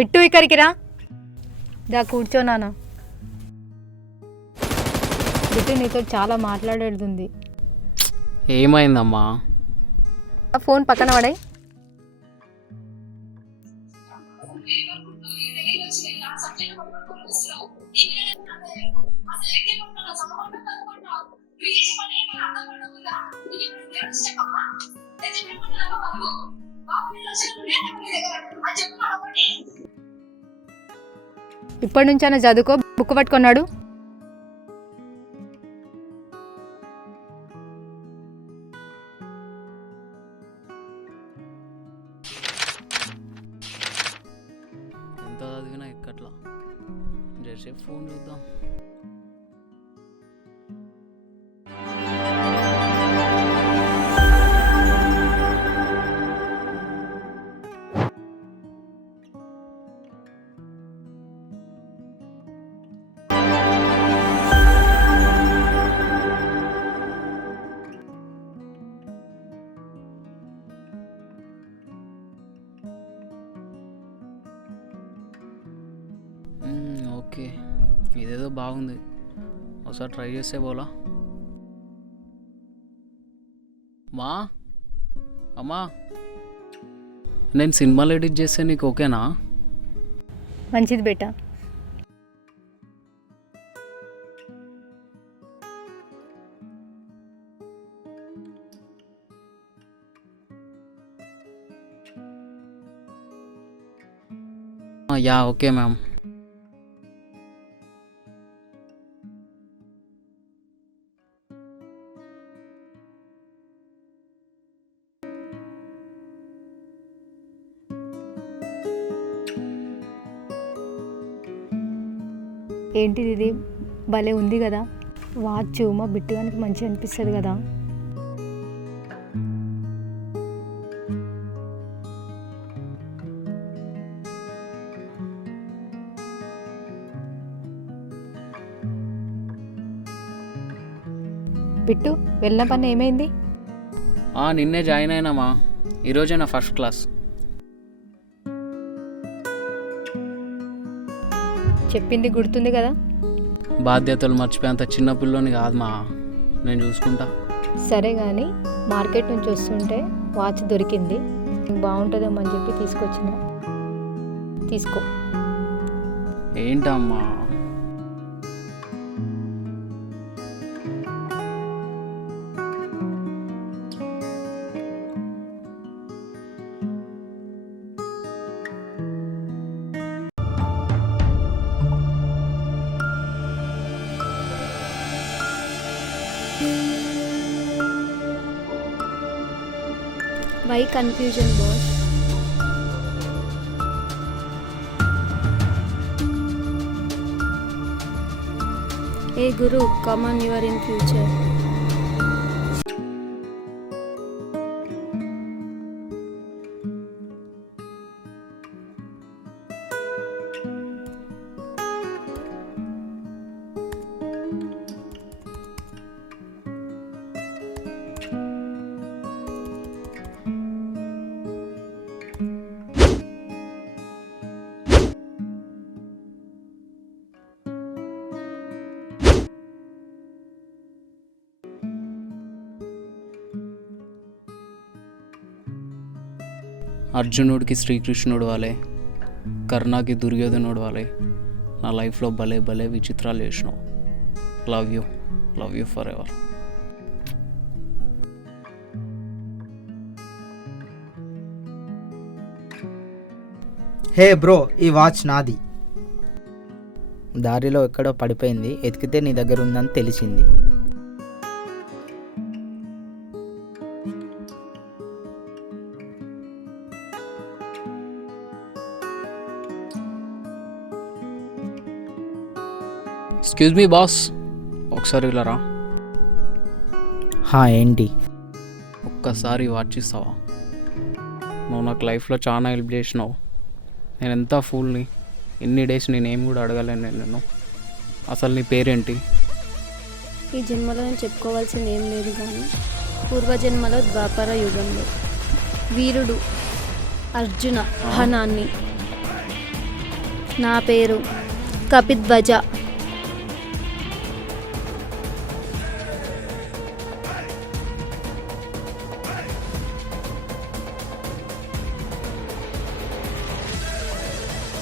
Bit ఇక్కడికి రా. దా కూర్చో నాన్న. బిట్టు నీతో చాలా మాట్లాడేది. ఏమైందమ్మా? ఫోన్ పక్కన పడే. ఇప్పటి నుంచైనా చదువుకో. బుక్ పట్టుకున్నాడు. ఎంత చదివినా ఎక్కట్లా. జరసేపు ఫోన్ చూద్దాం. ఓకే, ఇదేదో బాగుంది. ఒకసారి ట్రై చేస్తే పోలా. మా అమ్మా, నేను సినిమాలు ఎడిట్ చేస్తే నీకు ఓకేనా? మంచిది బేటా. Yeah okay ma'am. ఏంటిది ఇది? భలే ఉంది కదా వాచ్. మా బిట్టుగానికి మంచిగా అనిపిస్తుంది కదా. బిట్టు వెళ్ళిన పని ఏమైంది? నిన్నే జాయిన్ అయినామా. ఈరోజే నా ఫస్ట్ క్లాస్. చెప్పింది గుర్తుంది కదా. బాధ్యతలు మర్చిపోయేంత చిన్న పిల్లోని కాదు మా, నేను చూసుకుంటా. సరే కానీ మార్కెట్ నుంచి వస్తుంటే వాచ్ దొరికింది. బాగుంటుందేమో అని చెప్పి తీసుకొచ్చిన. తీసుకో. ఏంటమ్మా? Why confusion, boss? Hey Guru, come on, you are in future. అర్జునుడికి శ్రీకృష్ణుడు వాలే, కర్ణకి దుర్యోధనుడు వాలే నా లైఫ్లో భలే భలే విచిత్రాలు చేసినావు. Love you for ever. Hey bro, ఈ వాచ్ నాది. దారిలో ఎక్కడో పడిపోయింది, ఎతికితే నీ దగ్గర ఉందని తెలిసింది. ఎక్స్క్యూజ్ మీ బాస్, ఒకసారి ఇలా రా. ఏంటి? ఒక్కసారి వాచ్ ఇస్తావా? నువ్వు నాకు లైఫ్లో చాలా హెల్ప్ చేసినావు. నేను ఎంత ఫూల్ని. ఇన్ని డేస్ నేనేం కూడా అడగలేను నేను. అసలు నీ పేరేంటి? ఈ జన్మలో నేను చెప్పుకోవాల్సింది ఏం లేదు, కానీ పూర్వజన్మలో ద్వాపర యుగంలో వీరుడు అర్జున హనాన్ని నా పేరు కపిధ్వజ.